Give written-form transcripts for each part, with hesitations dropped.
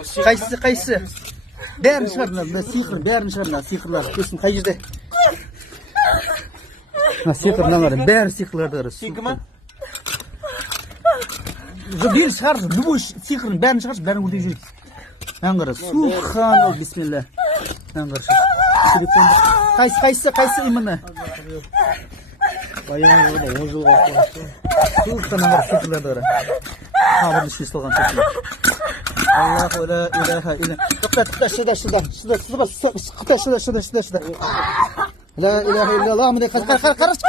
Qaysi? Bәрін шығар мына сиқыр, бәрін шығар мына сиқырлар. Көрсін қай жерде? Мына сиқыр мыналар, бәрі сиқырлар. Сиқыр ма? Жоқ, бәрін шығар, любой сиқырын бәрін шығар, бәрін өртеп жібереді. Мынаны қара, субханалла, бисмилля. Мынаны қарашы. Қайсы именно? Баяғы 10 жылға қалыпты. Субханалла, сиқырларды қара. Қабырды ішіне салған сиқырлар. Аллаху ла илаха илля. Тоқта, шыда. Ла илаха илlallah. Міне қарашы.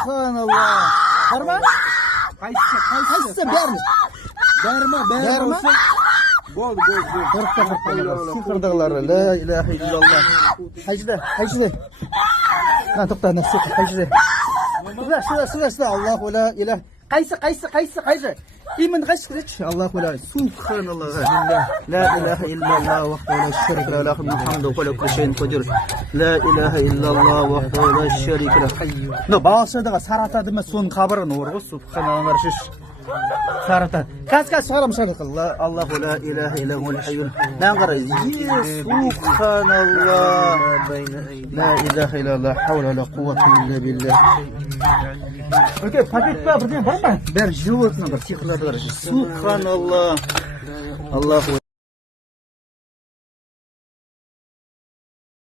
Субханалла. Бар ма? Қайсы бәрін? Бәрі ма? Болды. Қорықпа. Сиқырдағылары. Ла илаха илlallah. Қай жерде? Тоқта, сиқыр қай жерде? Шыда. Аллаху ла илаха. Қайсы? Именно қайсы кіреді? Аллаху ла. Субханалла. Ла илаха илlallah. Вахдаһу ла шарика лаху лахул хамду ва ла кулли шайин қадир. Ла илаха илlallah. Вахдаһу ла шарика лаху. Но балашыдағы саратады ма соның қабырын ор ғой. Субханалла шеш. Сарата. Каз шығарам. Аллаху ла илаха илlallah хайюн. Маған қара. Субханалла. Ла илаха илlallah. Хаула ла қуввата илля билля. Окей, пакет па бірден бар ма? Бәрі жауып отыр, сиқырларды қарашы. Субханалла. Аллаху